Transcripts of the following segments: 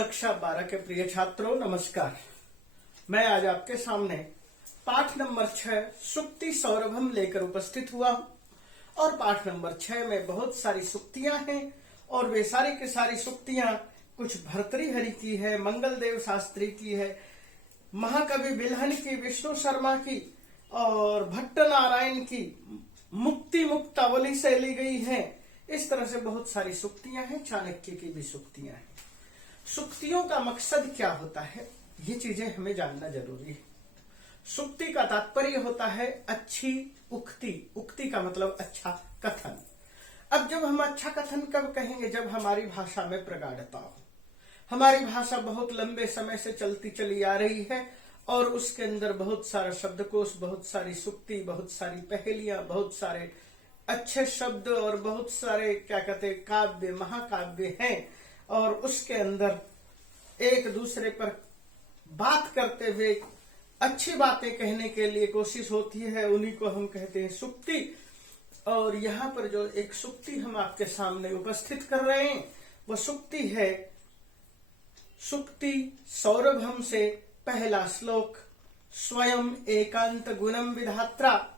कक्षा 12 के प्रिय छात्रों नमस्कार। मैं आज आपके सामने पाठ नंबर 6 सुक्ति सौरभम लेकर उपस्थित हुआ हूं और पाठ नंबर 6 में बहुत सारी सुक्तियां हैं और वे सारी की सारी सुक्तियां कुछ भर्तृहरि की है, मंगलदेव शास्त्री की है, महाकवि बिल्हन की, विष्णु शर्मा की और भट्ट नारायण की मुक्ति मुक्तावली से ली गई है। इस तरह से बहुत सारी सुक्तियां हैं, चाणक्य की भी सुक्तियां हैं। सुक्तियों का मकसद क्या होता है, ये चीजें हमें जानना जरूरी है। सुक्ति का तात्पर्य होता है अच्छी उक्ति। उक्ति का मतलब अच्छा कथन। अब जब हम अच्छा कथन कब कहेंगे, जब हमारी भाषा में प्रगाढ़ता हो। हमारी भाषा बहुत लंबे समय से चलती चली आ रही है और उसके अंदर बहुत सारा शब्दकोश, बहुत सारी सुक्ति, बहुत सारी पहेलियां, बहुत सारे अच्छे शब्द और बहुत सारे क्या कहते हैं काव्य, महाकाव्य हैं और उसके अंदर एक दूसरे पर बात करते हुए अच्छी बातें कहने के लिए कोशिश होती है, उन्हीं को हम कहते हैं सुक्ति। और यहाँ पर जो एक सुक्ति हम आपके सामने उपस्थित कर रहे हैं वो सुक्ति है सुक्ति सौरभम से पहला श्लोक। स्वयं एकांत गुणम विधात्रा।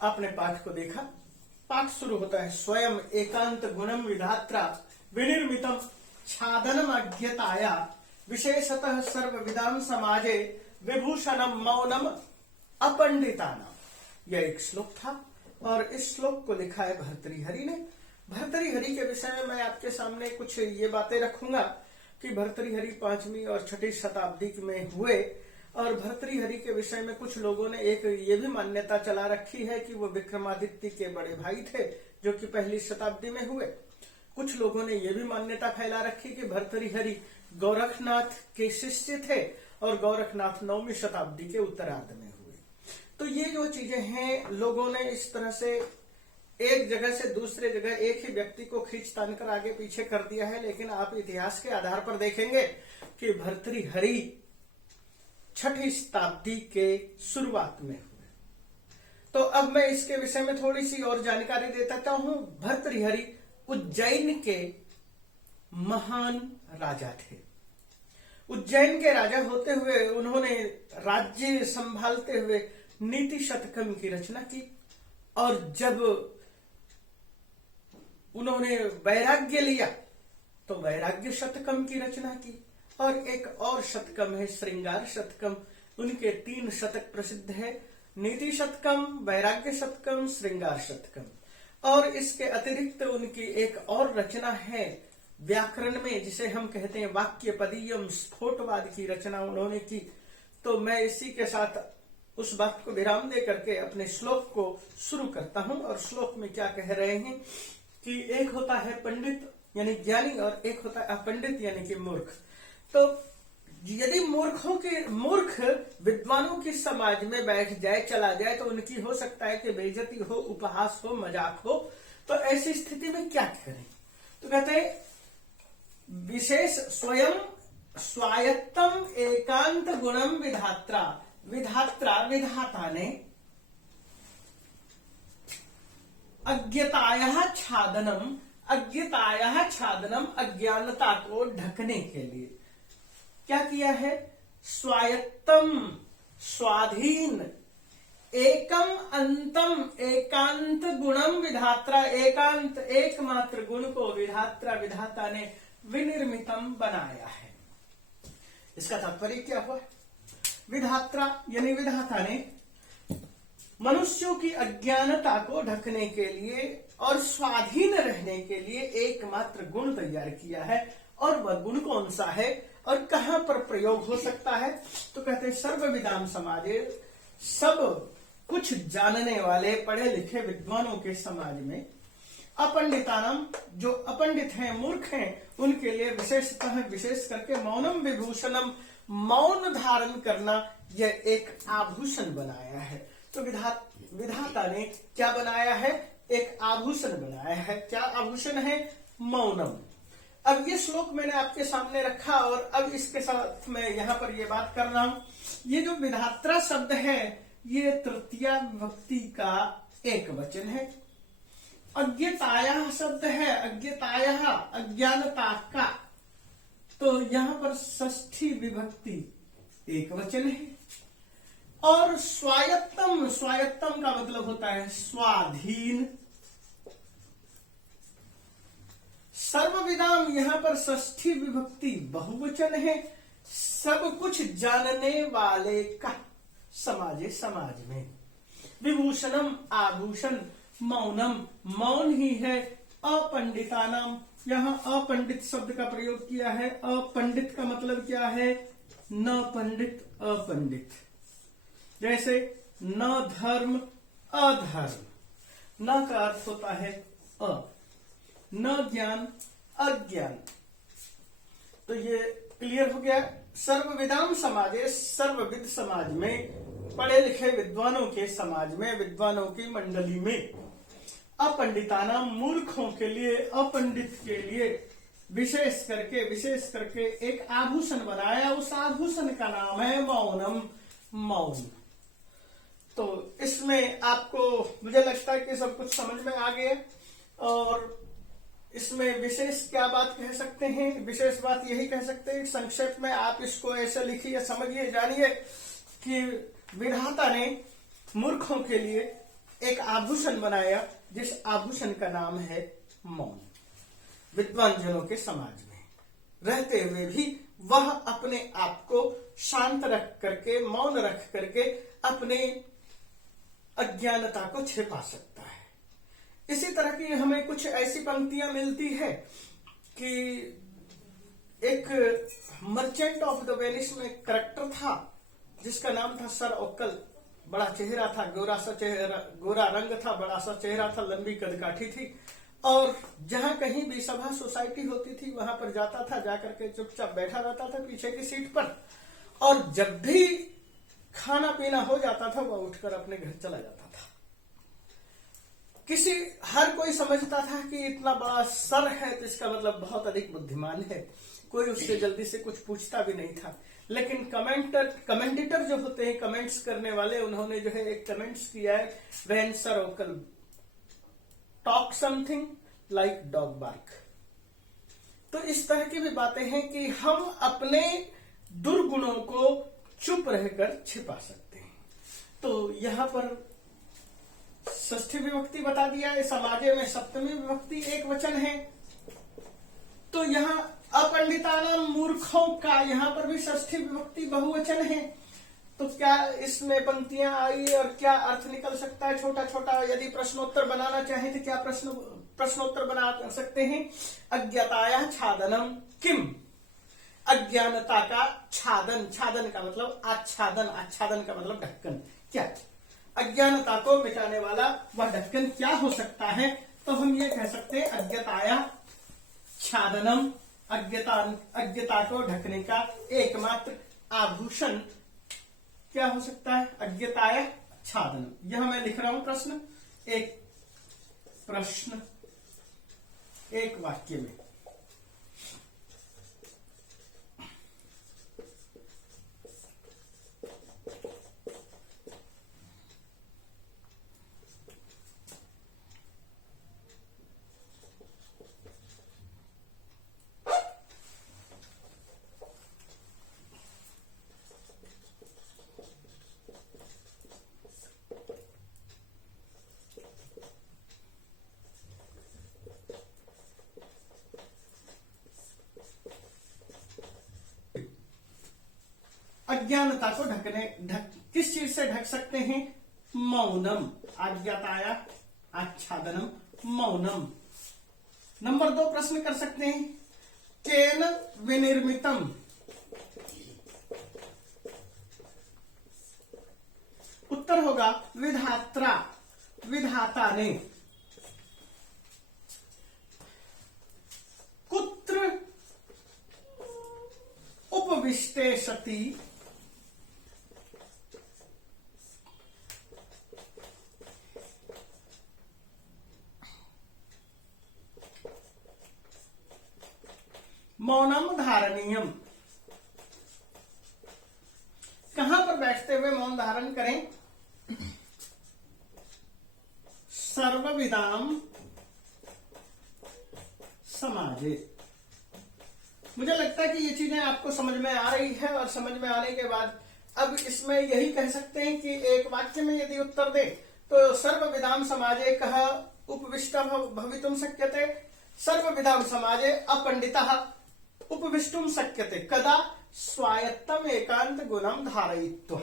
आपने पाठ को देखा। पाठ शुरू होता है स्वयं एकांत गुणम विधात्रा विनिर्मितम छादनम अज्ञताया विशेषतः सर्वविदाम समाजे विभूषणम मौनम अपंडितानाम। यह एक श्लोक था और इस श्लोक को लिखा है भर्तृहरि ने। भर्तृहरि के विषय में मैं आपके सामने कुछ ये बातें रखूंगा कि भर्तृहरि 5वीं और 6ठी शताब्दी में हुए और भर्तृहरि के विषय में कुछ लोगों ने एक ये भी मान्यता चला रखी है कि वो विक्रमादित्य के बड़े भाई थे जो कि 1ली शताब्दी में हुए। कुछ लोगों ने ये भी मान्यता फैला रखी कि भर्तृहरि गोरखनाथ के शिष्य थे और गोरखनाथ 9वीं शताब्दी के उत्तरार्ध में हुए। तो ये जो चीजें हैं, लोगों ने इस तरह से एक जगह से दूसरे जगह एक ही व्यक्ति को खींच तान कर आगे पीछे कर दिया है, लेकिन आप इतिहास के आधार पर देखेंगे कि भर्तृहरि 6ठी शताब्दी के शुरुआत में हुए। तो अब मैं इसके विषय में थोड़ी सी और जानकारी देता हूं। भर्तृहरि उज्जैन के महान राजा थे। उज्जैन के राजा होते हुए उन्होंने राज्य संभालते हुए नीति शतकम की रचना की और जब उन्होंने वैराग्य लिया तो वैराग्य शतकम की रचना की और एक और शतकम है श्रृंगार शतकम। उनके 3 शतक प्रसिद्ध है, नीति शतकम, वैराग्य शतकम, श्रृंगार शतकम। और इसके अतिरिक्त उनकी एक और रचना है व्याकरण में जिसे हम कहते हैं वाक्य पदीयम, स्फोटवाद की रचना उन्होंने की। तो मैं इसी के साथ उस बात को विराम दे करके अपने श्लोक को शुरू करता हूं। और श्लोक में क्या कह रहे हैं कि एक होता है पंडित यानी ज्ञानी और एक होता है अपंडित यानी कि मूर्ख। तो यदि मूर्ख विद्वानों की समाज में बैठ जाए, चला जाए, तो उनकी हो सकता है कि बेइज्जती हो, उपहास हो, मजाक हो। तो ऐसी स्थिति में क्या करें? तो कहते हैं विशेष स्वयं स्वायत्तम एकांत गुणम विधात्रा। विधात्रा विधाता ने अज्ञताया छादनम अज्ञानता को ढकने के लिए क्या किया है? स्वायत्तम स्वाधीन एकम अंतम एकांत गुणम विधात्रा। एकांत एकमात्र गुण को विधाता ने विनिर्मितम बनाया है। इसका तात्पर्य क्या हुआ? विधात्रा यानी विधाता ने मनुष्यों की अज्ञानता को ढकने के लिए और स्वाधीन रहने के लिए एकमात्र गुण तैयार किया है। और वह गुण कौन सा है और कहां पर प्रयोग हो सकता है? तो कहते हैं सर्वविदाम समाजे, सब कुछ जानने वाले पढ़े लिखे विद्वानों के समाज में अपंडितानाम, जो अपंडित हैं, मूर्ख हैं, उनके लिए विशेषतः विशेष करके मौनम विभूषणम, मौन धारण करना यह एक आभूषण बनाया है। तो विधाता ने क्या बनाया है? एक आभूषण बनाया है। क्या आभूषण है? मौनम। अब ये श्लोक मैंने आपके सामने रखा और अब इसके साथ मैं यहाँ पर ये बात कर रहा हूं। ये जो विधात्रा शब्द है ये तृतीया विभक्ति का एक वचन है। अज्ञताया शब्द है, अज्ञताया अज्ञानता का, तो यहाँ पर षष्ठी विभक्ति एक वचन है। और स्वायत्तम, स्वायत्तम का मतलब होता है स्वाधीन। सर्वविदाम यहाँ पर षष्ठी विभक्ति बहुवचन है। सब कुछ जानने वाले का, समाजे, समाज में। विभूषणम आभूषण, मौनम मौन ही है। अपंडितानाम, यहाँ अपंडित शब्द का प्रयोग किया है। अपंडित का मतलब क्या है? न पंडित, अपंडित। जैसे न धर्म अधर्म, न का अर्थ होता है अ, न ज्ञान अज्ञान। तो ये क्लियर हो गया। सर्वविदाम समाजे, सर्वविद समाज में, पढ़े लिखे विद्वानों के समाज में, विद्वानों की मंडली में। अपंडिताना, मूर्खों के लिए, अपंडित के लिए विशेष करके एक आभूषण बनाया। उस आभूषण का नाम है मौनम, मौन। तो इसमें आपको, मुझे लगता है कि सब कुछ समझ में आ गया। और इसमें विशेष क्या बात कह सकते हैं? विशेष बात यही कह सकते हैं, संक्षेप में आप इसको ऐसे लिखिए, समझिए, जानिए कि विधाता ने मूर्खों के लिए एक आभूषण बनाया, जिस आभूषण का नाम है मौन। विद्वान जनों के समाज में रहते हुए भी वह अपने आप को शांत रख करके, मौन रख करके अपने अज्ञानता को छिपा सकता है। इसी तरह की हमें कुछ ऐसी पंक्तियां मिलती है कि एक मर्चेंट ऑफ द वेनिस में करेक्टर था जिसका नाम था सर ओक्कल। बड़ा चेहरा था, गोरा सा चेहरा, गोरा रंग था, बड़ा सा चेहरा था, लंबी कदकाठी थी। और जहां कहीं भी सभा सोसाइटी होती थी वहां पर जाता था, जाकर के चुपचाप बैठा रहता था पीछे की सीट पर। और जब भी खाना पीना हो जाता था वह उठकर अपने घर चला जाता था। हर कोई समझता था कि इतना बड़ा सर है तो इसका मतलब बहुत अधिक बुद्धिमान है, कोई उससे जल्दी से कुछ पूछता भी नहीं था। लेकिन कमेंटेटर जो होते हैं, कमेंट्स करने वाले, उन्होंने जो है एक कमेंट्स किया है, व्हेन सर ओकल talk something like dog bark. तो इस तरह की भी बातें हैं कि हम अपने दुर्गुणों को चुप रहकर छिपा सकते हैं। तो यहां पर षष्ठी विभक्ति बता दिया है, समाजे में सप्तमी विभक्ति एक वचन है। तो यहाँ अपंडिताना, मूर्खों का, यहाँ पर भी षष्ठी विभक्ति बहुवचन है। तो क्या इसमें पंक्तियां आई और क्या अर्थ निकल सकता है? छोटा छोटा यदि प्रश्नोत्तर बनाना चाहे तो क्या प्रश्नोत्तर बना सकते हैं? अज्ञताया छादनम किम, अज्ञानता का छादन, छादन का मतलब आच्छादन, आच्छादन का मतलब ढक्कन। क्या अज्ञानता को मिटाने वाला वह ढक्कन क्या हो सकता है? तो हम ये कह सकते हैं अज्ञताया छादनम, अज्ञता को ढकने का एकमात्र आभूषण क्या हो सकता है? अज्ञताया छादनम। यह मैं लिख रहा हूं प्रश्न, एक प्रश्न एक वाक्य में। अज्ञानता को किस चीज से ढक सकते हैं? मौनम, अज्ञाताया आच्छादनम, मौनम। नंबर 2 प्रश्न कर सकते हैं, केन विनिर्मितम। उत्तर उत्तर होगा विधात्रा, विधाता ने। कुत्र उपविष्टे सति मौनम धारणीयम। कहां पर बैठते हुए मौन धारण करें? सर्वविदाम समाजे। मुझे लगता है कि ये चीजें आपको समझ में आ रही है, और समझ में आने के बाद अब इसमें यही कह सकते हैं कि एक वाक्य में यदि उत्तर दे तो सर्वविदाम समाजे कह उपविष्ट भवितुम शक्यते, सर्वविदाम समाजे अपंडितः उपविष्टुम शक्यते कदा स्वायत्तम एकांत गुणम धारयित्वा।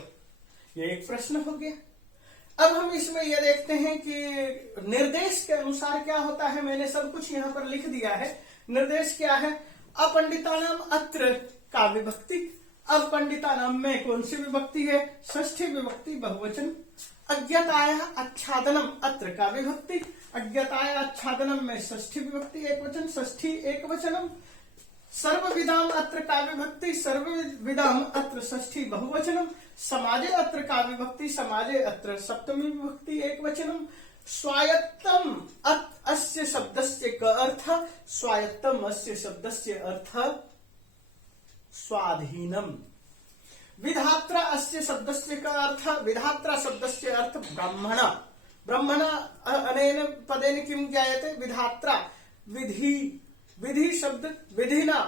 ये एक प्रश्न हो गया। अब हम इसमें यह देखते हैं कि निर्देश के अनुसार क्या होता है। मैंने सब कुछ यहाँ पर लिख दिया है। निर्देश क्या है? अपंडितानाम अत्र का विभक्ति। अब पंडितानाम में कौन सी विभक्ति है? षष्ठी विभक्ति बहुवचन। अज्ञाताय आच्छादनम अत्र का विभक्ति। अज्ञाताय आच्छादनम में षष्ठी विभक्ति एक वचन, षष्ठी एक वचनम। सर्वविदाम अत्र का विभक्ति, सर्वविदाम अत्र षष्ठी बहुवचनम। समाजे अत्र का विभक्ति, समाजे अत्र सप्तमी विभक्ति एक वचनम। स्वायत्तम अस्य शब्दस्य का अर्थ, स्वायत्तम अस्य शब्दस्य अर्थ स्वाधीनम। विधात्रा अस्य शब्दस्य का अर्थ, विधात्रा शब्दस्य अर्थ ब्राह्मण। ब्राह्मण अनेन पदेन किम ज्ञायते? विधात्रा विधि, विधि शब्द विधिना,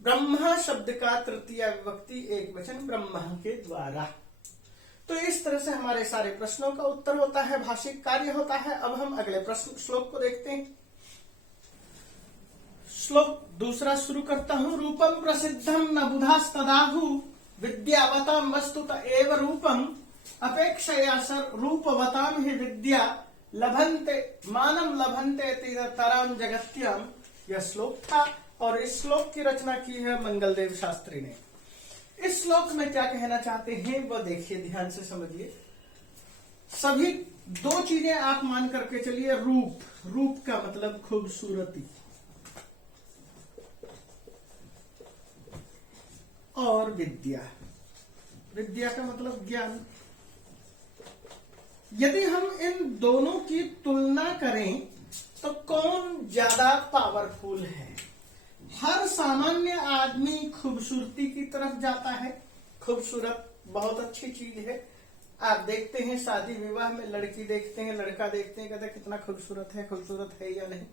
ब्रह्म शब्द का तृतीय विभक्ति एक वचन ब्रह्म के द्वारा। तो इस तरह से हमारे सारे प्रश्नों का उत्तर होता है, भाषिक कार्य होता है। अब हम अगले प्रश्न श्लोक को देखते हैं। श्लोक दूसरा शुरू करता हूं। रूपम प्रसिद्धम न बुधास्तदाहु विद्यावताम वस्तुत एव रूपम अपेक्षया सर रूपवताम ही विद्या लभन्ते मानम लभन्ते तराम जगत्याम। यह श्लोक था और इस श्लोक की रचना की है मंगलदेव शास्त्री ने। इस श्लोक में क्या कहना चाहते हैं वह देखिए, ध्यान से समझिए। सभी दो चीजें आप मान करके चलिए। रूप, रूप का मतलब खूबसूरती, और विद्या, विद्या का मतलब ज्ञान। यदि हम इन दोनों की तुलना करें तो कौन ज्यादा पावरफुल है? हर सामान्य आदमी खूबसूरती की तरफ जाता है। खूबसूरत बहुत अच्छी चीज है। आप देखते हैं शादी विवाह में लड़की देखते हैं, लड़का देखते हैं, कहते हैं कितना खूबसूरत है या नहीं।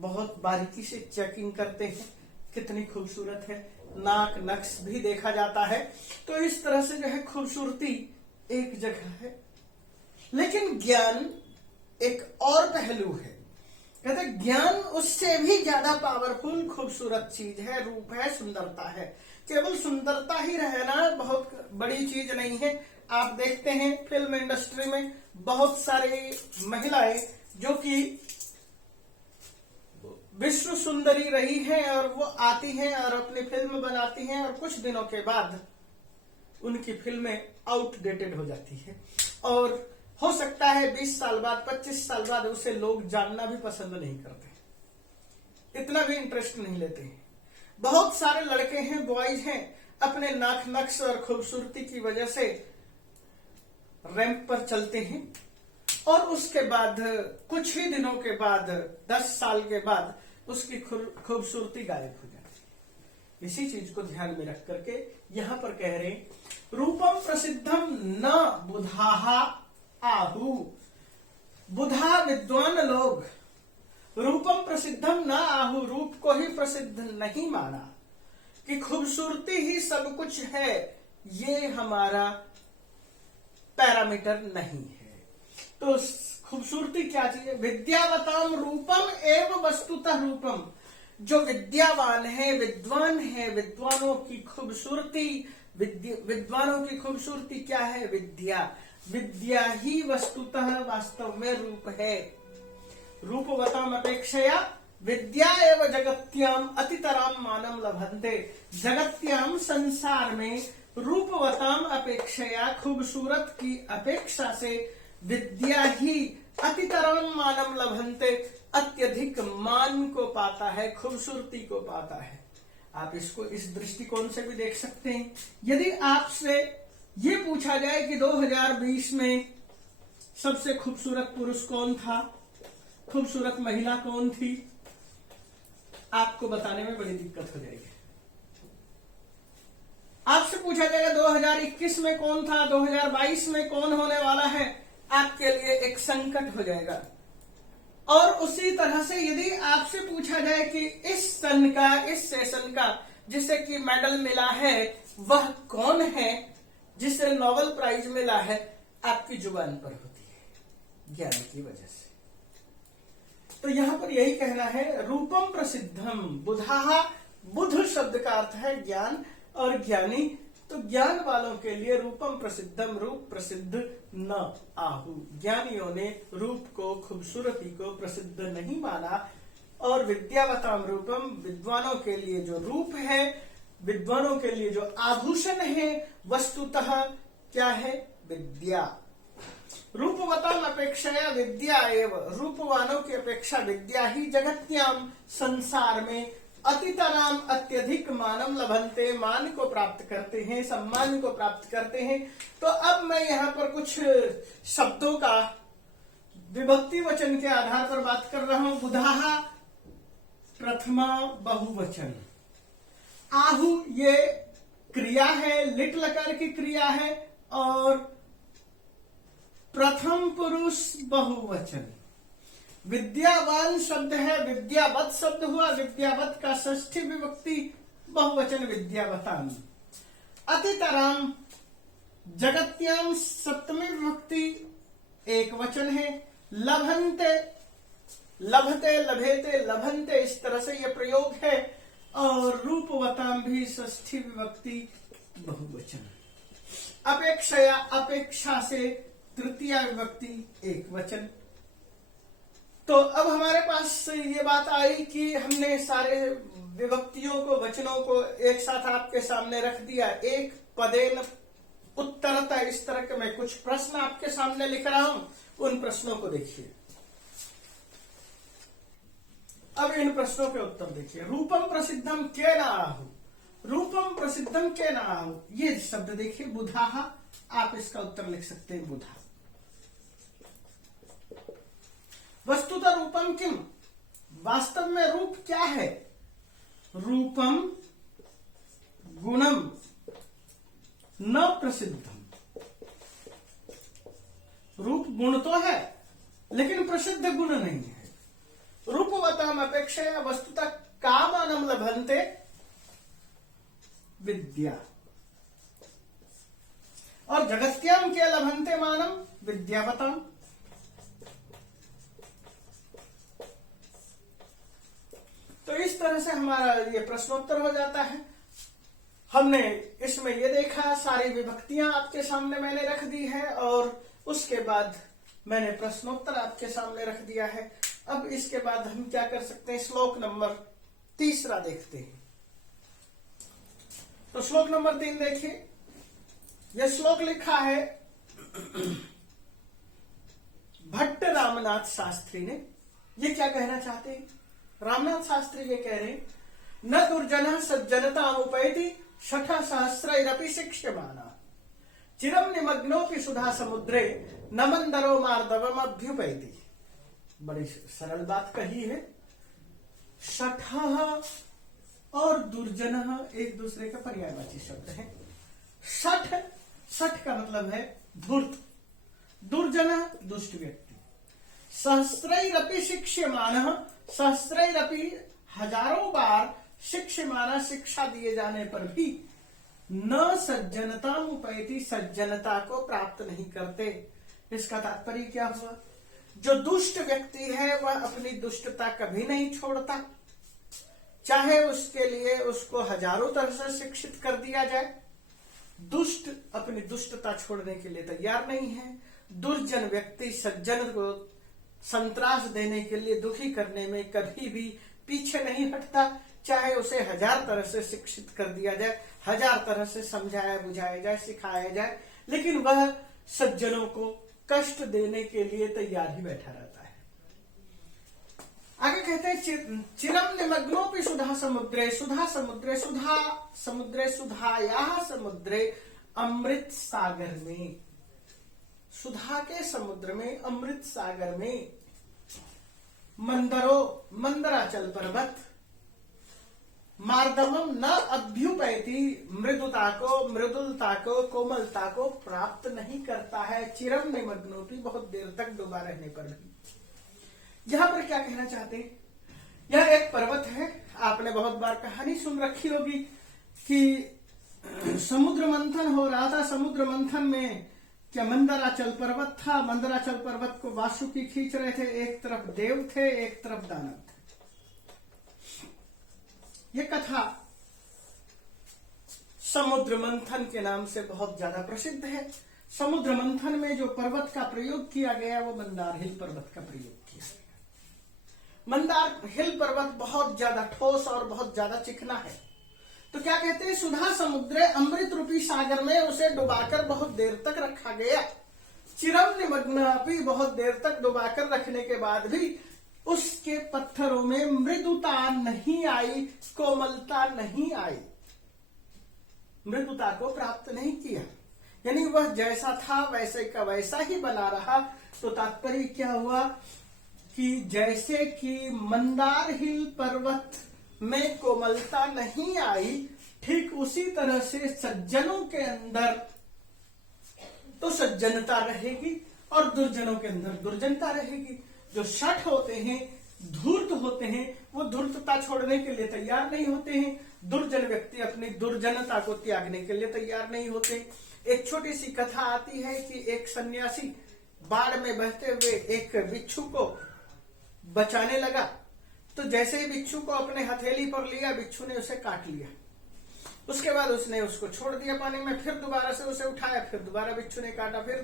बहुत बारीकी से चेकिंग करते हैं कितनी खूबसूरत है। नाक नक्श भी देखा जाता है। तो इस तरह से जो है खूबसूरती एक जगह है, लेकिन ज्ञान एक और पहलू है। कहते ज्ञान उससे भी ज्यादा पावरफुल खूबसूरत चीज है, रूप है, सुंदरता है। केवल सुंदरता ही रहना बहुत बड़ी चीज नहीं है। आप देखते हैं फिल्म इंडस्ट्री में बहुत सारी महिलाएं जो कि विश्व सुंदरी रही हैं और वो आती हैं और अपनी फिल्म बनाती हैं और कुछ दिनों के बाद उनकी फिल्में आउटडेटेड हो जाती है और हो सकता है 20 साल बाद, 25 साल बाद उसे लोग जानना भी पसंद नहीं करते, इतना भी इंटरेस्ट नहीं लेते हैं। बहुत सारे लड़के हैं, बॉयज हैं, अपने नाक नक्श और खूबसूरती की वजह से रैंप पर चलते हैं और उसके बाद कुछ ही दिनों के बाद, 10 साल के बाद उसकी खूबसूरती गायब हो जाती है। इसी चीज को ध्यान में रख करके यहां पर कह रहे हैं, रूपम प्रसिद्धम न बुधाहा आहु। बुधा विद्वान लोग रूपम प्रसिद्धम न आहु, रूप को ही प्रसिद्ध नहीं माना कि खूबसूरती ही सब कुछ है। ये हमारा पैरामीटर नहीं है। तो खूबसूरती क्या चाहिए? विद्यावताम रूपम एवं वस्तुतः रूपम। जो विद्यावान है, विद्वान है, विद्वानों की खूबसूरती, विद्वानों की खूबसूरती क्या है? विद्या। विद्या ही वस्तुतः वास्तव में रूप है। रूपवताम अपेक्षया विद्या एवं जगत्याम अतितराम मानम लभन्ते। जगत्याम संसार में रूपवताम अपेक्षया, खूबसूरत की अपेक्षा से विद्या ही अतितरम मानम लभंते, अत्यधिक मान को पाता है, खूबसूरती को पाता है। आप इसको इस दृष्टिकोण से भी देख सकते हैं। यदि आपसे ये पूछा जाए कि 2020 में सबसे खूबसूरत पुरुष कौन था, खूबसूरत महिला कौन थी, आपको बताने में बड़ी दिक्कत हो जाएगी। आपसे पूछा जाएगा 2021 में कौन था, 2022 में कौन होने वाला है, आपके लिए एक संकट हो जाएगा। और उसी तरह से यदि आपसे पूछा जाए कि इस सन का, इस सेशन का जिसे कि मेडल मिला है वह कौन है, जिसे नोबेल प्राइज मिला है, आपकी जुबान पर होती है ज्ञान की वजह से। तो यहां पर यही कहना है, रूपम प्रसिद्धम बुधाहा, बुध शब्द का अर्थ है ज्ञान और ज्ञानी। तो ज्ञान वालों के लिए रूपम प्रसिद्धम, रूप प्रसिद्ध न आहु, ज्ञानियों ने रूप को, खूबसूरती को प्रसिद्ध नहीं माना। और विद्यावताम रूपम, विद्वानों के लिए जो रूप है, विद्वानों के लिए जो आभूषण है, वस्तुतः क्या है, विद्या। रूपवताम अपेक्षया विद्या एवं, रूपवानों की अपेक्षा विद्या ही जगत्याम, संसार में अतितराम, अत्यधिक मानम लभंते, मान को प्राप्त करते हैं, सम्मान को प्राप्त करते हैं। तो अब मैं यहाँ पर कुछ शब्दों का विभक्ति वचन के आधार पर बात कर रहा हूं। बुधाहा प्रथमा बहुवचन, आहु ये क्रिया है, लिट लकार की क्रिया है, और प्रथम पुरुष बहुवचन। विद्यावान शब्द है, विद्यावत शब्द हुआ, विद्यावत का षष्ठी विभक्ति बहुवचन विद्यावताम। अतितराम जगत्याम सप्तमी विभक्ति एक वचन है। लभंते, लभते, लभेते, लभंते, इस तरह से यह प्रयोग है। और रूपवताम भी षष्ठी विभक्ति बहुवचन। अपेक्षया, अपेक्षा से तृतीया विभक्ति एक वचन। तो अब हमारे पास ये बात आई कि हमने सारे विभक्तियों को, वचनों को एक साथ आपके सामने रख दिया। एक पदेन उत्तरता, इस तरह के मैं कुछ प्रश्न आपके सामने लिख रहा हूं, उन प्रश्नों को देखिए। अब इन प्रश्नों के उत्तर देखिए। रूपम प्रसिद्धम के न आहु, रूपम प्रसिद्धम के न आहु, ये शब्द देखिए बुधाहा, आप इसका उत्तर लिख सकते हैं बुधा। वस्तुतः रूपम किम, वास्तव में रूप क्या है। रूपम गुणम न प्रसिद्धम, रूप गुण तो है लेकिन प्रसिद्ध गुण नहीं है। रूपवताम अपेक्षया वस्तुतः का मानम लभंते, विद्या। और जगत्याम के लभंते मानम, विद्यावताम। तो इस तरह से हमारा ये प्रश्नोत्तर हो जाता है। हमने इसमें ये देखा, सारी विभक्तियां आपके सामने मैंने रख दी है, और उसके बाद मैंने प्रश्नोत्तर आपके सामने रख दिया है। अब इसके बाद हम क्या कर सकते हैं, श्लोक नंबर 3 देखते हैं। तो श्लोक नंबर 3 देखिए। यह श्लोक लिखा है भट्ट रामनाथ शास्त्री ने। ये क्या कहना चाहते हैं, रामनाथ शास्त्री ये कह रहे हैं, न दुर्जन सज्जनता उपैति शठ सहस्रैरपि शिक्ष्यमाना, चिरम निमग्नोपि सुधा समुद्रे न मंदरो मार्दवम अभ्युपैति। बड़ी सरल बात कही है। शठ और दुर्जन एक दूसरे का पर्यायवाची शब्द है। शठ, शठ का मतलब है धूर्त, दुर्जन दुष्ट व्यक्ति। सहस्रैरपि शिक्ष्यमानः, सहस्रैरपि हजारों बार, शिक्ष्यमाना शिक्षा दिए जाने पर भी, न सज्जनता उपैति, सज्जनता को प्राप्त नहीं करते। इसका तात्पर्य क्या हुआ, जो दुष्ट व्यक्ति है वह अपनी दुष्टता कभी नहीं छोड़ता, चाहे उसके लिए उसको हजारों तरह से शिक्षित कर दिया जाए, दुष्ट अपनी दुष्टता छोड़ने के लिए तैयार नहीं है। दुर्जन व्यक्ति सज्जन को संत्रास देने के लिए, दुखी करने में कभी भी पीछे नहीं हटता, चाहे उसे हजार तरह से शिक्षित कर दिया जाए, हजार तरह से समझाया बुझाया जाए, सिखाया जाए, लेकिन वह सज्जनों को कष्ट देने के लिए तैयार ही बैठा रहता है। आगे कहते हैं चिरम निमग्नोपि सुधा समुद्रे, सुधा समुद्रे, सुधा समुद्रे, सुधाया समुद्रे, अमृत सागर में, सुधा के समुद्र में, अमृत सागर में, मंदरो, मंदराचल पर्वत, मार्दवम न अभ्युपैति, मृदुलता को, कोमलता को प्राप्त नहीं करता है। चिरम निमग्नोपि, बहुत देर तक डूबा रहने पर भी। यहां पर क्या कहना चाहते हैं, यह एक पर्वत है। आपने बहुत बार कहानी सुन रखी होगी कि समुद्र मंथन हो रहा था, समुद्र मंथन में क्या मंदराचल पर्वत था, मंदराचल पर्वत को वासुकी खींच रहे थे, एक तरफ देव थे, एक तरफ दानव थे। ये कथा समुद्र मंथन के नाम से बहुत ज्यादा प्रसिद्ध है। समुद्र मंथन में जो पर्वत का प्रयोग किया गया वो मंदार हिल पर्वत का प्रयोग किया गया। मंदार हिल पर्वत बहुत ज्यादा ठोस और बहुत ज्यादा चिकना है। तो क्या कहते हैं, सुधा समुद्र अमृत रूपी सागर में उसे डुबाकर बहुत देर तक रखा गया। चिरम निमग्नापि, बहुत देर तक डुबाकर रखने के बाद भी उसके पत्थरों में मृदुता नहीं आई, कोमलता नहीं आई, मृदुता को प्राप्त नहीं किया, यानी वह जैसा था वैसे का वैसा ही बना रहा। तो तात्पर्य क्या हुआ कि जैसे कि मंदार हिल पर्वत में कोमलता नहीं आई, ठीक उसी तरह से सज्जनों के अंदर तो सज्जनता रहेगी और दुर्जनों के अंदर दुर्जनता रहेगी। जो शठ होते हैं, धूर्त होते हैं, वो धूर्तता छोड़ने के लिए तैयार नहीं होते हैं। दुर्जन व्यक्ति अपनी दुर्जनता को त्यागने के लिए तैयार नहीं होते। एक छोटी सी कथा आती है कि एक सन्यासी बाढ़ में बहते हुए एक बिच्छू को बचाने लगा, तो जैसे ही बिच्छू को अपने हथेली पर लिया, बिच्छू ने उसे काट लिया। उसके बाद उसने उसको छोड़ दिया पानी में, फिर दोबारा से उसे उठाया, फिर दोबारा बिच्छू ने काटा, फिर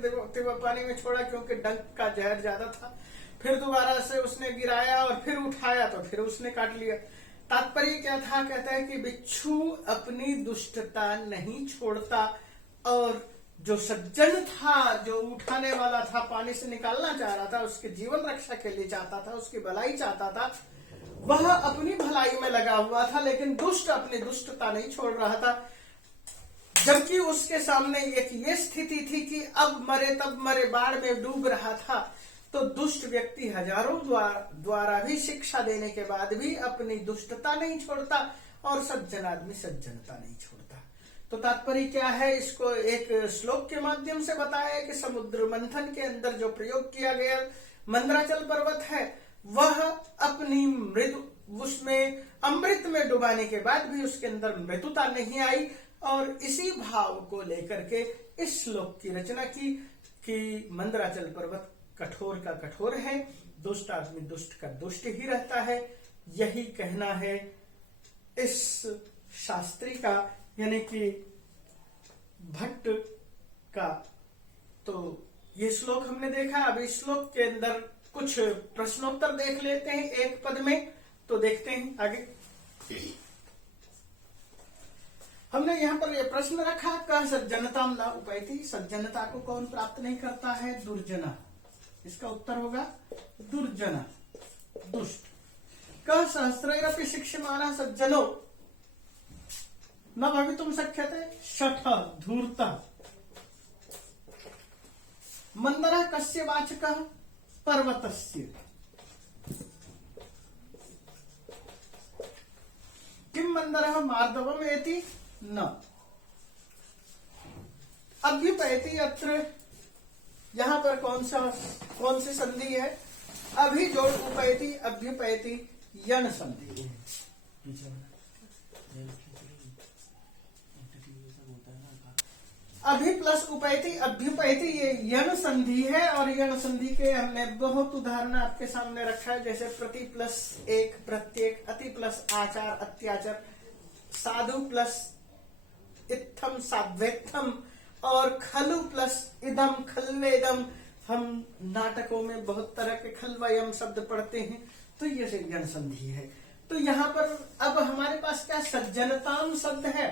पानी में छोड़ा क्योंकि डंक का जहर ज्यादा था, फिर दोबारा से उसने गिराया और फिर उठाया तो फिर उसने काट लिया। तात्पर्य क्या था, कहता है कि बिच्छू अपनी दुष्टता नहीं छोड़ता, और जो सज्जन था, जो उठाने वाला था, पानी से निकालना चाह रहा था, उसके जीवन रक्षा के लिए चाहता था, उसकी भलाई चाहता था, वह अपनी भलाई में लगा हुआ था, लेकिन दुष्ट अपनी दुष्टता नहीं छोड़ रहा था। जबकि उसके सामने एक ये स्थिति थी कि अब मरे तब मरे, बाढ़ में डूब रहा था। तो दुष्ट व्यक्ति हजारों द्वारा भी शिक्षा देने के बाद भी अपनी दुष्टता नहीं छोड़ता, और सज्जन आदमी सज्जनता नहीं छोड़ता। तो तात्पर्य क्या है, इसको एक श्लोक के माध्यम से बताया कि समुद्र मंथन के अंदर जो प्रयोग किया गया मंदराचल पर्वत है, वह अपनी उसमें अमृत में डुबाने के बाद भी उसके अंदर मृदुता नहीं आई, और इसी भाव को लेकर के इस श्लोक की रचना की कि मंदराचल पर्वत कठोर का कठोर है, दुष्ट आदमी दुष्ट का दुष्ट ही रहता है। यही कहना है इस शास्त्री का, यानी कि भट्ट का। तो ये श्लोक हमने देखा। अब इस श्लोक के अंदर कुछ प्रश्नोत्तर देख लेते हैं एक पद में, तो देखते हैं आगे। हमने यहाँ पर यह प्रश्न रखा, कह सज्जनता न उपैति, सज्जनता को कौन प्राप्त नहीं करता है, दुर्जना। इसका उत्तर होगा दुर्जना, दुष्ट। कह सहस्रैरपि शिक्ष्यमाणः सज्जनो न भवितुं शक्यते, शठ, धूर्त। मंदरः कस्य वाचकः, पर्वतस्य। किम मंदरः मार्दवम् एति न अभ्युपैति। अत्र यहां पर कौन सी संधि है, अभी जोड़ उपैति, अभ्युपैति, यण संधि है। अभी प्लस उपैति, अभ्युपैति, ये यण संधि है। और यण संधि के हमने बहुत उदाहरण आपके सामने रखा है, जैसे प्रति प्लस एक, प्रत्येक, अति प्लस आचार, अत्याचार, साधु प्लस इत्थम, साध्वेत्थम, और खलु प्लस इदम, खलवेदम। हम नाटकों में बहुत तरह के खलवयम शब्द पढ़ते हैं, तो ये यण संधि है। तो यहाँ पर अब हमारे पास क्या सज्जनताम शब्द है,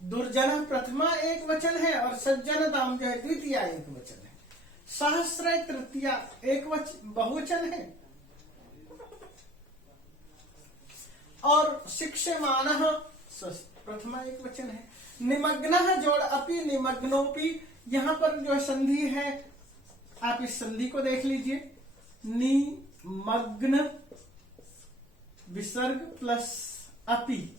दुर्जन प्रथमा एक वचन है और सज्जनताम जो है द्वितीया एक वचन है। सहस्र तृतीया एक बहुवचन है और शिक्षमानः प्रथमा एक वचन है। निमग्नः जोड़ अपि निमग्नोपि, यहाँ पर जो संधि है आप इस संधि को देख लीजिए। निमग्न विसर्ग प्लस अपि।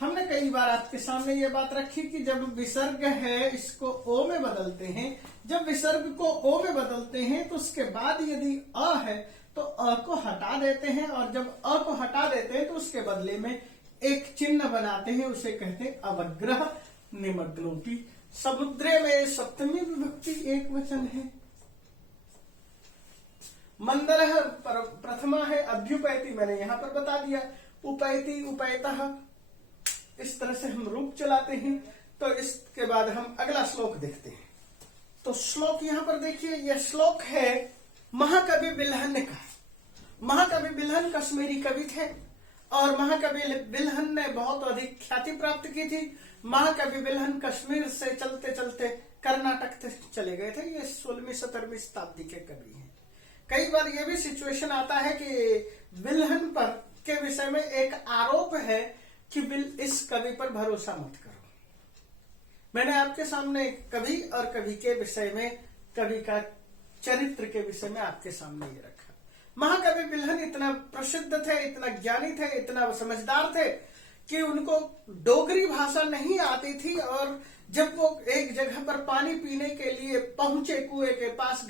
हमने कई बार आपके सामने ये बात रखी कि जब विसर्ग है इसको ओ में बदलते हैं, जब विसर्ग को ओ में बदलते हैं तो उसके बाद यदि अ है तो अ को हटा देते हैं और जब अ को हटा देते हैं तो उसके बदले में एक चिन्ह बनाते हैं, उसे कहते हैं अवग्रह। निमग्नोपि समुद्रे में सप्तमी विभक्ति एक वचन है। मंदरः प्रथमा है। अभ्युपैति मैंने यहां पर बता दिया। उपैति उपैतः, इस तरह से हम रूप चलाते हैं। तो इसके बाद हम अगला श्लोक देखते हैं। तो श्लोक यहां पर देखिए, यह श्लोक है महाकवि बिल्हन का। महाकवि बिल्हन कश्मीरी कवि थे और महाकवि बिल्हन ने बहुत अधिक ख्याति प्राप्त की थी। महाकवि बिल्हन कश्मीर से चलते चलते कर्नाटक तक चले गए थे। ये 16वीं-17वीं शताब्दी के कवि हैं। कई बार ये भी सिचुएशन आता है कि बिल्हन पर के विषय में एक आरोप है कि इस कवि पर भरोसा मत करो। मैंने आपके सामने कवि और कवि के विषय में, कवि का चरित्र के विषय में आपके सामने ये रखा। महाकवि बिल्हन इतना प्रसिद्ध थे, इतना ज्ञानी थे, इतना समझदार थे कि उनको डोगरी भाषा नहीं आती थी और जब वो एक जगह पर पानी पीने के लिए पहुंचे कुएं के पास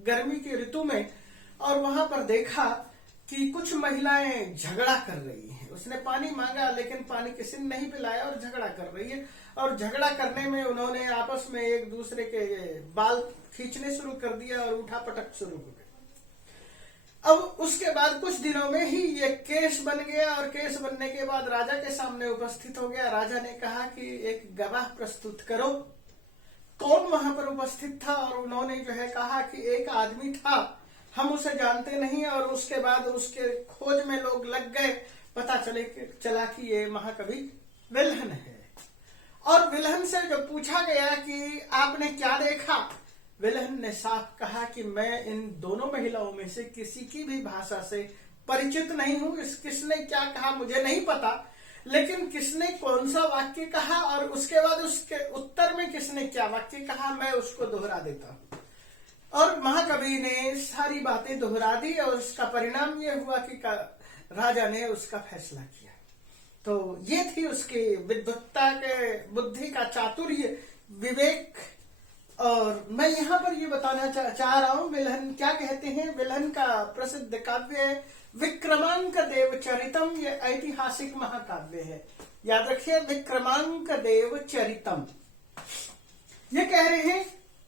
गर्मी की ऋतु में, और वहां पर देखा कि कुछ महिलाएं झगड़ा कर रही हैं। उसने पानी मांगा लेकिन पानी किसी ने नहीं पिलाया और झगड़ा कर रही है, और झगड़ा करने में उन्होंने आपस में एक दूसरे के बाल खींचने शुरू कर दिया और उठा पटक शुरू हो गए। अब उसके बाद कुछ दिनों में ही ये केस बन गया और केस बनने के बाद राजा के सामने उपस्थित हो गया। राजा ने कहा कि एक गवाह प्रस्तुत करो। कौन वहां पर उपस्थित था? और उन्होंने जो है कहा कि एक आदमी था, हम उसे जानते नहीं, और उसके बाद उसके खोज में लोग लग गए। पता चला कि ये महाकवि बिल्हन है। और बिल्हन से जब पूछा गया कि आपने क्या देखा, बिल्हन ने साफ कहा कि मैं इन दोनों महिलाओं में से किसी की भी भाषा से परिचित नहीं हूं। किसने क्या कहा मुझे नहीं पता, लेकिन किसने कौन सा वाक्य कहा और उसके बाद उसके उत्तर में किसने क्या वाक्य कहा, मैं उसको दोहरा देता हूं। और महाकवि ने सारी बातें दोहरा दी और उसका परिणाम यह हुआ कि राजा ने उसका फैसला किया। तो ये थी उसकी विद्वत्ता के, बुद्धि का चातुर्य, विवेक। और मैं यहाँ पर ये बताना चाह रहा हूँ बिल्हन क्या कहते हैं। बिल्हन का प्रसिद्ध काव्य है विक्रमांक देव चरितम। ये ऐतिहासिक महाकाव्य है, याद रखिए, विक्रमांक देव चरितम। ये कह रहे हैं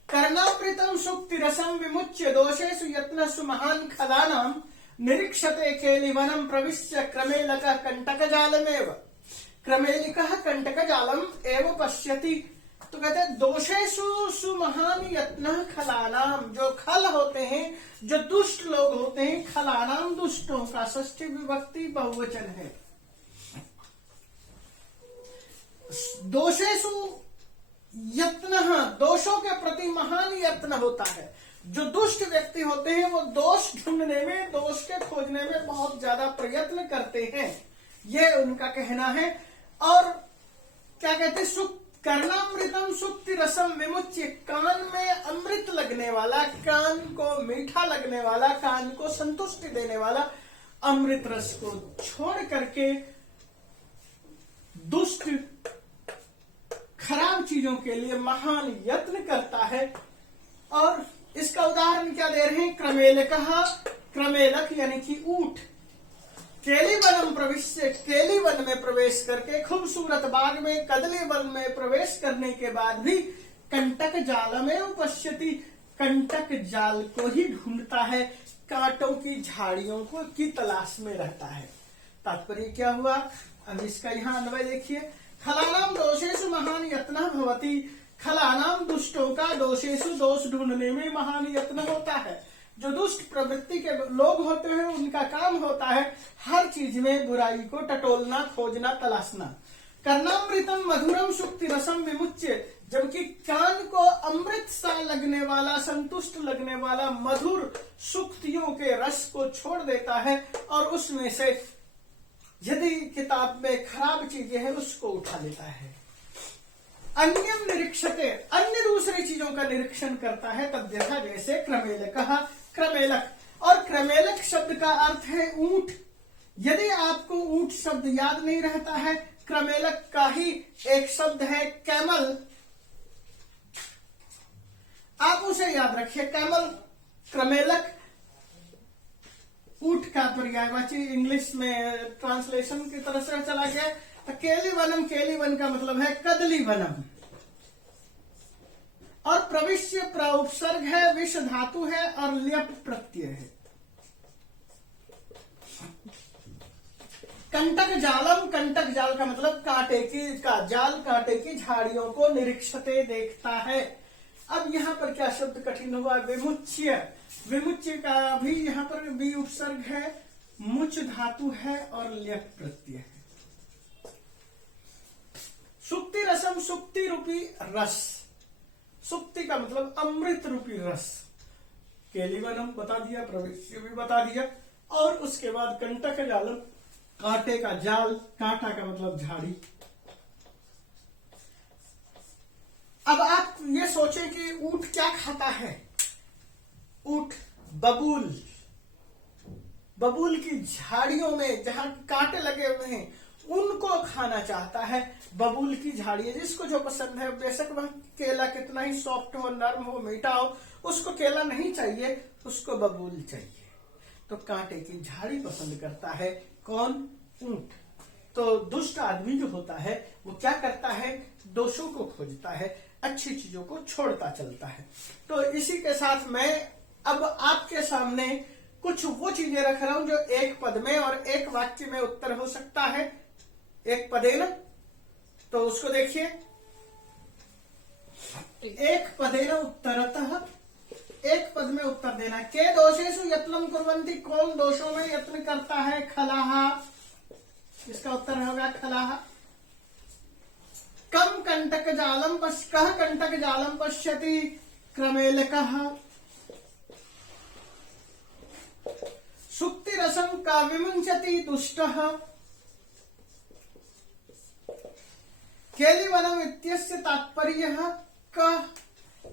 कर्णामृतम सुक्ति रसम विमुच्य दोषेषु यत्नसु महान खलानाम निरीक्षते केलिवनम प्रविश्य क्रमेलकः कंटकजालमेव। क्रमेलिकः कंटकजालम एव पश्यति। तो कहते हैं दोषेषु सुमहान यत्न खलानाम, जो खल होते हैं, जो दुष्ट लोग होते हैं, खलानाम दुष्टों का षष्ठी विभक्ति बहुवचन है। दोषेषु यत्न, दोषों के प्रति महान यत्न होता है। जो दुष्ट व्यक्ति होते हैं वो दोष ढूंढने में, दोष के खोजने में बहुत ज्यादा प्रयत्न करते हैं, ये उनका कहना है। और क्या कहते हैं, कर्णामृतम सुक्ति रसम विमुच्य, कान में अमृत लगने वाला, कान को मीठा लगने वाला, कान को संतुष्टि देने वाला अमृत रस को छोड़ करके दुष्ट खराब चीजों के लिए महान यत्न करता है। और इसका उदाहरण क्या दे रहे हैं, क्रमेलकः, क्रमेलक यानी कि ऊंट, केलीवनम प्रविश्य, केलीवन में प्रवेश करके, खूबसूरत बाग में, कदली वन में प्रवेश करने के बाद भी कंटक जाल में उपस्थिति, कंटक जाल को ही ढूंढता है, कांटों की झाड़ियों को की तलाश में रहता है। तात्पर्य क्या हुआ, अब इसका यहाँ अन्वय देखिए। खलानाम दोषेषु महान यत्न भवति, खलानाम दुष्टों का दोषेषु दोष ढूंढने में महान यत्न होता है। जो दुष्ट प्रवृत्ति के लोग होते हैं उनका काम होता है हर चीज में बुराई को टटोलना, खोजना, तलाशना। कर्णामृतम मधुरम सुक्ति रसम विमुच्य, जबकि कान को अमृत सा लगने वाला, संतुष्ट लगने वाला मधुर सुक्तियों के रस को छोड़ देता है और उसमें से यदि किताब में खराब चीजें हैं उसको उठा लेता है। अन्यम निरीक्षते, अन्य दूसरी चीजों का निरीक्षण करता है। तब देखा जैसे क्रमेलक, क्रमेलक, और क्रमेलक शब्द का अर्थ है ऊंट। यदि आपको ऊंट शब्द याद नहीं रहता है, क्रमेलक का ही एक शब्द है कैमल, आप उसे याद रखिए। कैमल, क्रमेलक, ऊंट का पर्यायवाची इंग्लिश में ट्रांसलेशन की तरह से चला गया। तो केलिवनम, केलिवन का मतलब है कदली वनम, और प्रविश्य प्रउपसर्ग है, विष धातु है और ल्यप प्रत्यय है। कंटक जालम, कंटक जाल का मतलब कांटे की का जाल, कांटे की झाड़ियों को निरीक्षते देखता है। अब यहाँ पर क्या शब्द कठिन हुआ, विमुच्य। विमुच्य का भी यहाँ पर भी उपसर्ग है, मुच धातु है और ल्यप प्रत्यय है। सुक्ति रसम, सुक्ति रूपी रस, सुक्ति का मतलब अमृत रूपी रस। केलिवनम बता दिया, प्रविश्य भी बता दिया, और उसके बाद कंटक जालम, कांटे का जाल, कांटा का मतलब झाड़ी। अब आप ये सोचें कि ऊंट क्या खाता है। ऊंट बबूल, बबूल की झाड़ियों में जहां कांटे लगे हुए हैं उनको खाना चाहता है। बबूल की झाड़ी है, जिसको जो पसंद है, बेशक वह केला कितना ही सॉफ्ट हो, नरम हो, मीठा हो, उसको केला नहीं चाहिए, उसको बबूल चाहिए। तो कांटे की झाड़ी पसंद करता है कौन, ऊंट। तो दुष्ट आदमी जो होता है वो क्या करता है, दोषों को खोजता है, अच्छी चीजों को छोड़ता चलता है। तो इसी के साथ मैं अब आपके सामने कुछ वो चीजें रख रहा हूं जो एक पद में और एक वाक्य में उत्तर हो सकता है। एक पदेन, तो उसको देखिए। एक पदेन उत्तरतः, एक पद में उत्तर देना। के दोषेषु यत्नम कुर्वन्ति, कौन दोषों में यत्न करता है, खलाहा, इसका उत्तर होगा खलाहा। कम कंटक जालम कह कंटक जालम पश्यति, क्रमेलकः। सुक्ति रसम का विमुंचति, दुष्टः। केलिवनम इत्यस्य तात्पर्यः कः,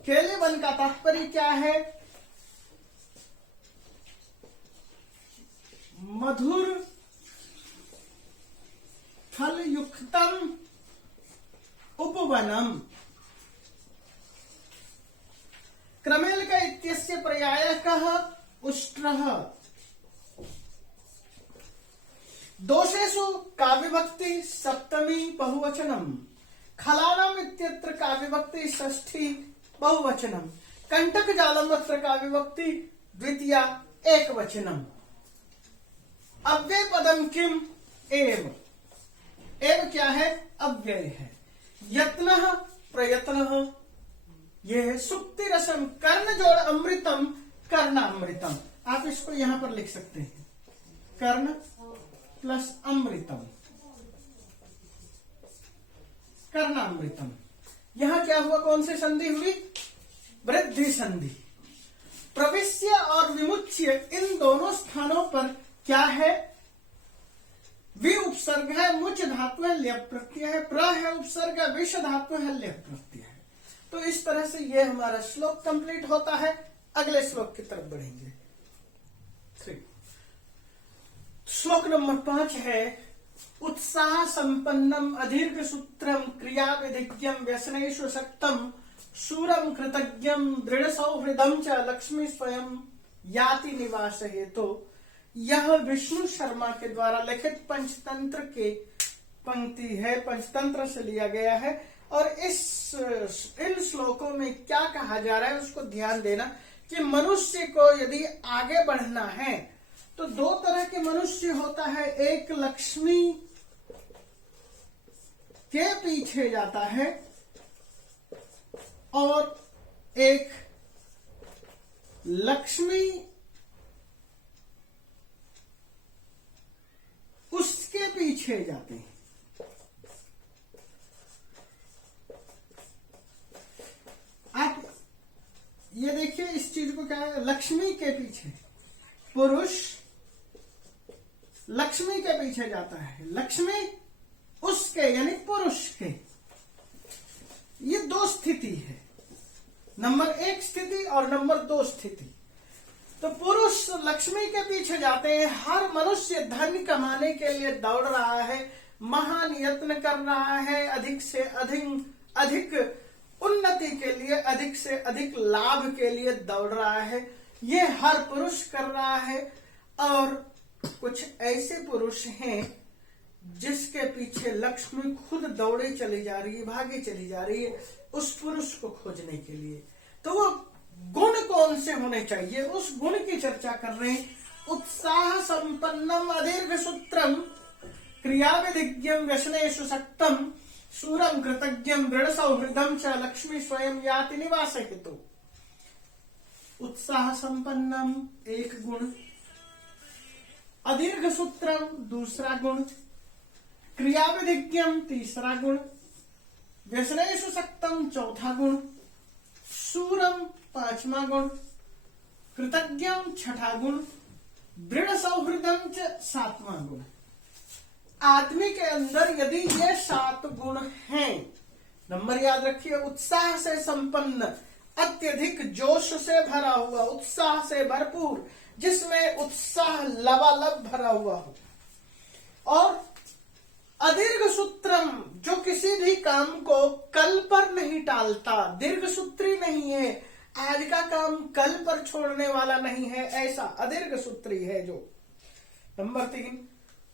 केलिवन का तात्पर्य क्या है, मधुर फल युक्तम उपवनम। क्रमेलक इत्यस्य पर्यायकः उष्ट्रः। दोषेषु काव्यभक्ति सप्तमी बहुवचनम, खलानाम इत्यत्र काव्यभक्ति षष्ठी बहुवचनम, कंटक जालम अत्र काव्यभक्ति द्वितीया एकवचनम। अव्यय पदम किम, एव। एव क्या है, अव्यय है। यत्नः, प्रयत्नः, यह है। सुक्ति रसम, कर्ण जोड़ अमृतम, कर्णामृतम। आप इसको यहां पर लिख सकते हैं, कर्ण प्लस अमृतम, कर्णामृतम। यहां क्या हुआ, कौन सी संधि हुई, वृद्धि संधि। प्रविश्य और विमुच्य, इन दोनों स्थानों पर क्या है, वि उपसर्ग है, मुच धातु है, ल्यप प्रत्यय है, प्र है उपसर्ग, विष धातु है, ल्यप प्रत्यय है। तो इस तरह से यह हमारा श्लोक कंप्लीट होता है। अगले श्लोक की तरफ बढ़ेंगे। 3 श्लोक नंबर 5 है, उत्साह संपन्नम अदीर्घ सूत्रम क्रिया विधिज्ञम व्यसनेषु सक्तम शूरम कृतज्ञम दृढ़ सौहृदम च लक्ष्मी स्वयं याति निवास हेतु। तो यह विष्णु शर्मा के द्वारा लिखित पंचतंत्र के पंक्ति है, पंचतंत्र से लिया गया है। और इन श्लोकों में क्या कहा जा रहा है उसको ध्यान देना कि मनुष्य को यदि आगे बढ़ना है तो 2 तरह के मनुष्य होता है। एक लक्ष्मी के पीछे जाता है और एक लक्ष्मी उसके पीछे जाते हैं। ये देखिए इस चीज को क्या है, लक्ष्मी के पीछे पुरुष लक्ष्मी के पीछे जाता है, लक्ष्मी उसके यानी पुरुष के। ये दो स्थिति है, नंबर 1 स्थिति और नंबर 2 स्थिति। तो पुरुष लक्ष्मी के पीछे जाते हैं। हर मनुष्य धन कमाने के लिए दौड़ रहा है, महान यत्न कर रहा है, अधिक से अधिक उन्नति के लिए, अधिक से अधिक लाभ के लिए दौड़ रहा है। ये हर पुरुष कर रहा है। और कुछ ऐसे पुरुष हैं जिसके पीछे लक्ष्मी खुद दौड़े चली जा रही है, भागे चली जा रही है उस पुरुष को खोजने के लिए। तो वो गुण कौन से होने चाहिए, उस गुण की चर्चा कर रहे हैं। उत्साह संपन्नम अदीर्घ सूत्रम क्रिया विधिज्ञम व्यसनेषु सक्तम शूरम कृतज्ञम दृढ़ सौहृदम च लक्ष्मी स्वयं याति निवास हेतु। उत्साह संपन्नम एक गुण, अदीर्घ सूत्रम दूसरा गुण, क्रिया विधिज्ञम तीसरा गुण, व्यसनेषु सक्तम चौथा गुण, शूरम पांचवा गुण, कृतज्ञम छठा गुण, दृढ़ सौहृदम च सातवां गुण। आदमी के अंदर यदि ये 7 गुण हैं, नंबर याद रखिए, उत्साह से संपन्न, अत्यधिक जोश से भरा हुआ, उत्साह से भरपूर, जिसमें उत्साह लबालब भरा हुआ हो, और अदीर्घ सूत्रम जो किसी भी काम को कल पर नहीं टालता, दीर्घ सूत्री नहीं है, आज का काम कल पर छोड़ने वाला नहीं है, ऐसा अदीर्घ सूत्री है जो। नंबर 3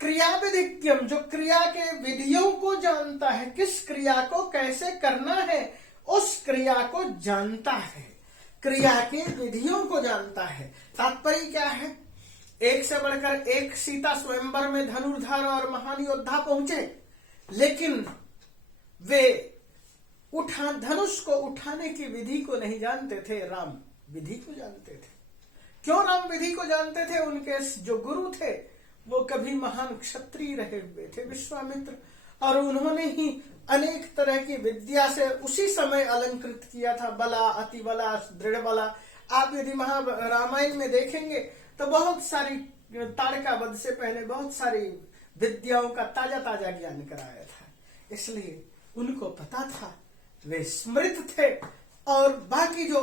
क्रिया विधिज्ञम जो क्रिया के विधियों को जानता है, किस क्रिया को कैसे करना है उस क्रिया को जानता है, क्रिया की विधियों को जानता है। तात्पर्य क्या है, एक से बढ़कर एक सीता स्वयंवर में धनुर्धर और महान योद्धा पहुंचे, लेकिन वे धनुष को उठाने की विधि को नहीं जानते थे, राम विधि को जानते थे। क्यों राम विधि को जानते थे? उनके जो गुरु थे वो कभी महान क्षत्रिय रहे हुए थे, विश्वामित्र, और उन्होंने ही अनेक तरह की विद्या से उसी समय अलंकृत किया था, बला, अति बला, दृढ़ बला। आप यदि रामायण में देखेंगे तो बहुत सारी ताड़का वध से पहले बहुत सारी विद्याओं का ताजा ताजा ज्ञान कराया था, इसलिए उनको पता था, वे स्मृत थे। और बाकी जो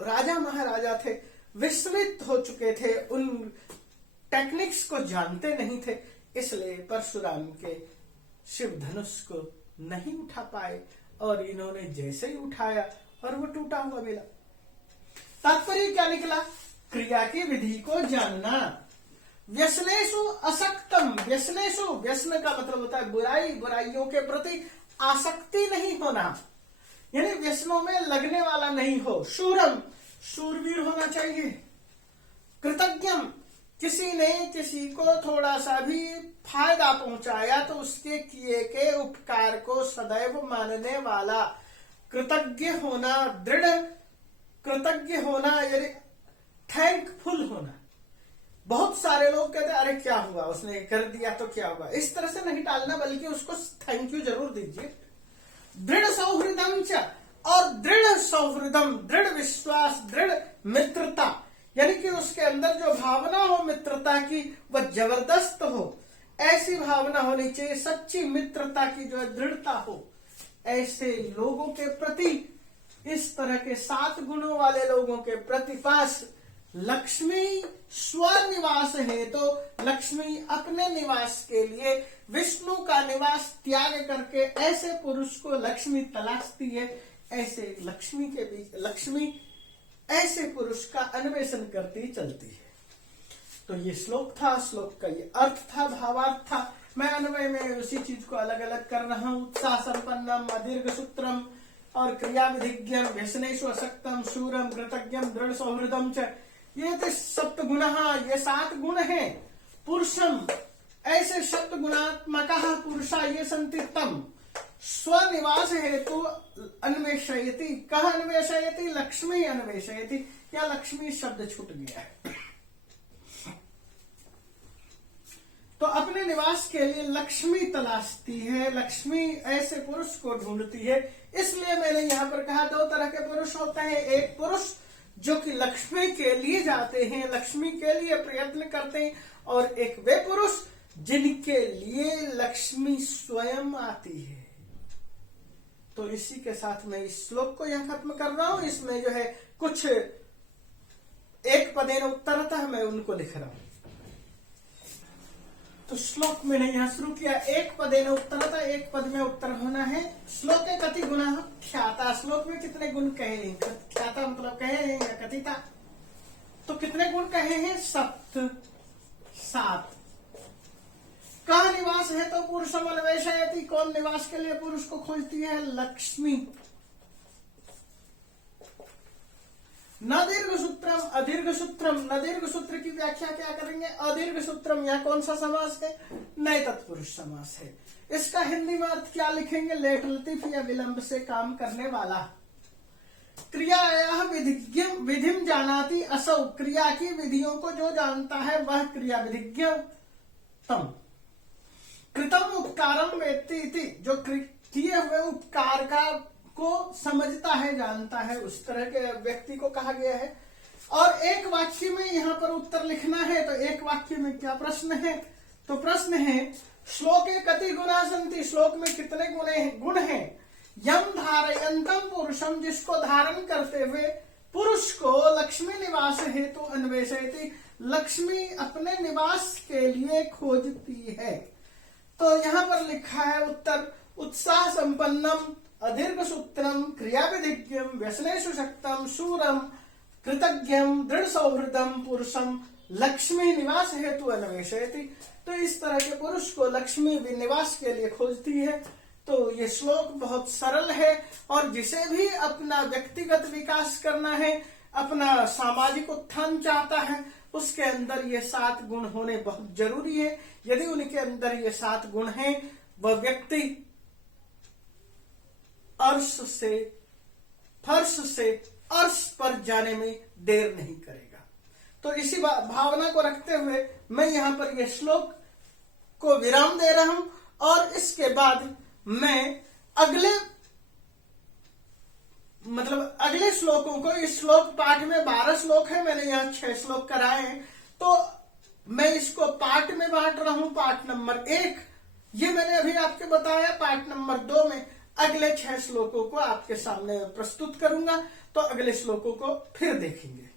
राजा महाराजा थे विस्मृत हो चुके थे, उन टेक्निक्स को जानते नहीं थे, इसलिए परशुराम के शिव धनुष को नहीं उठा पाए, और इन्होंने जैसे ही उठाया और वो टूटा हुआ मिला। तात्पर्य क्या निकला? क्रिया की विधि को जानना। व्यसनेषु असक्तम, व्यसनेषु, व्यसन का मतलब होता है बुराई, बुराइयों के प्रति आसक्ति नहीं होना, यानी व्यसनों में लगने वाला नहीं हो। शूरम, शूरवीर होना चाहिए। कृतज्ञम, किसी ने किसी को थोड़ा सा भी फायदा पहुंचाया तो उसके किए के उपकार को सदैव मानने वाला, कृतज्ञ होना, दृढ़ कृतज्ञ होना यानी थैंकफुल होना। बहुत सारे लोग कहते हैं अरे क्या हुआ, उसने कर दिया तो क्या हुआ, इस तरह से नहीं टालना, बल्कि उसको थैंक यू जरूर दीजिए। दृढ़ सौहृदम च, और दृढ़ सौहृदम, दृढ़ विश्वास, दृढ़ मित्रता, यानी कि उसके अंदर जो भावना हो मित्रता की वह जबरदस्त हो, ऐसी भावना होनी चाहिए, सच्ची मित्रता की जो दृढ़ता हो। ऐसे लोगों के प्रति, इस तरह के 7 गुणों वाले लोगों के प्रति पास लक्ष्मी स्वनिवास है, तो लक्ष्मी अपने निवास के लिए विष्णु का निवास त्याग करके ऐसे पुरुष को लक्ष्मी तलाशती है। ऐसे लक्ष्मी के बीच लक्ष्मी ऐसे पुरुष का अन्वेषण करती चलती है। तो ये श्लोक था, श्लोक का ये अर्थ था, भावार्थ था। मैं अन्वय में उसी चीज को अलग अलग कर रहा हूं। उत्साह संपन्नम अदीर्घ सूत्रम और क्रिया विधिज्ञम व्यसनेषु असक्तम शूरम कृतज्ञम दृढ़ सौहृदम च, ये थे सप्तगुण, ये 7 गुण हैं। पुरुषम, ऐसे सप्तगुणात्मकः पुरुषा ये सन्ति तम स्वनिवास हेतु अन्वेषयति। कह अन्वेषयति? लक्ष्मी अन्वेषयति, या लक्ष्मी शब्द छूट गया है। तो अपने निवास के लिए लक्ष्मी तलाशती है, लक्ष्मी ऐसे पुरुष को ढूंढती है। इसलिए मैंने यहाँ पर कहा 2 तरह के पुरुष होते हैं। एक पुरुष जो कि लक्ष्मी के लिए जाते हैं, लक्ष्मी के लिए प्रयत्न करते हैं, और एक वे पुरुष जिनके लिए लक्ष्मी स्वयं आती है। तो इसी के साथ मैं इस श्लोक को यहां खत्म कर रहा हूं। इसमें जो है कुछ एक पदेन उत्तरतः मैं उनको लिख रहा हूं। तो श्लोक मैंने यहां शुरू किया, एक पदेन उत्तरतः, एक पद में उत्तर होना है। श्लोके कति गुणः ख्याता, श्लोक में कितने गुण कहे हैं? ख्याता मतलब कहे हैं या कथिता, तो कितने गुण कहे हैं? 7। कहाँ निवास है तो पुरुषम अन्वेषयति, कौन निवास के लिए पुरुष को खोजती है? लक्ष्मी। न दीर्घ सूत्रम अदीर्घ सूत्रम, न दीर्घ सूत्र की व्याख्या क्या करेंगे? अदीर्घ सूत्रम। यह कौन सा समास है? नए तत्पुरुष समास है। इसका हिंदी में अर्थ क्या लिखेंगे? लेट लतीफ या विलंब से काम करने वाला। क्रियाया विधिम जानाति असौ, क्रिया की विधियों को जो जानता है वह क्रिया विधिज्ञ। तम कृतम उपकारम वेत्ति इति, जो किए हुए उपकार का को समझता है, जानता है, उस तरह के व्यक्ति को कहा गया है। और एक वाक्य में यहाँ पर उत्तर लिखना है, तो एक वाक्य में क्या प्रश्न है? तो प्रश्न है श्लोके कति गुणा सन्ति, श्लोक में कितने गुण हैं? यम धारयन्तम पुरुषम, जिसको धारण करते हुए पुरुष को लक्ष्मी निवास हेतु अन्वेषयति, लक्ष्मी अपने निवास के लिए खोजती है। तो यहाँ पर लिखा है उत्तर, उत्साह संपन्नम अदीर्घ सूत्रम क्रिया विधिज्ञम व्यसनेषु शक्तम शूरम कृतज्ञम दृढ़ सौहृदम पुरुषम लक्ष्मी निवास हेतु अन्वेषयति। तो इस तरह के पुरुष को लक्ष्मी भी निवास के लिए खोजती है। तो ये श्लोक बहुत सरल है, और जिसे भी अपना व्यक्तिगत विकास करना है, अपना सामाजिक उत्थान चाहता है, उसके अंदर ये 7 गुण होने बहुत जरूरी है। यदि उनके अंदर ये 7 गुण हैं, वह व्यक्ति फर्श से अर्श पर जाने में देर नहीं करेगा। तो इसी भावना को रखते हुए मैं यहाँ पर यह श्लोक को विराम दे रहा हूं, और इसके बाद मैं अगले श्लोकों को, इस श्लोक पाठ में 12 श्लोक है, मैंने यहाँ 6 श्लोक कराए हैं, तो मैं इसको पाठ में बांट रहा हूं। पाठ नंबर 1 ये मैंने अभी आपके बताया, पाठ नंबर 2 में अगले 6 श्लोकों को आपके सामने प्रस्तुत करूंगा। तो अगले श्लोकों को फिर देखेंगे।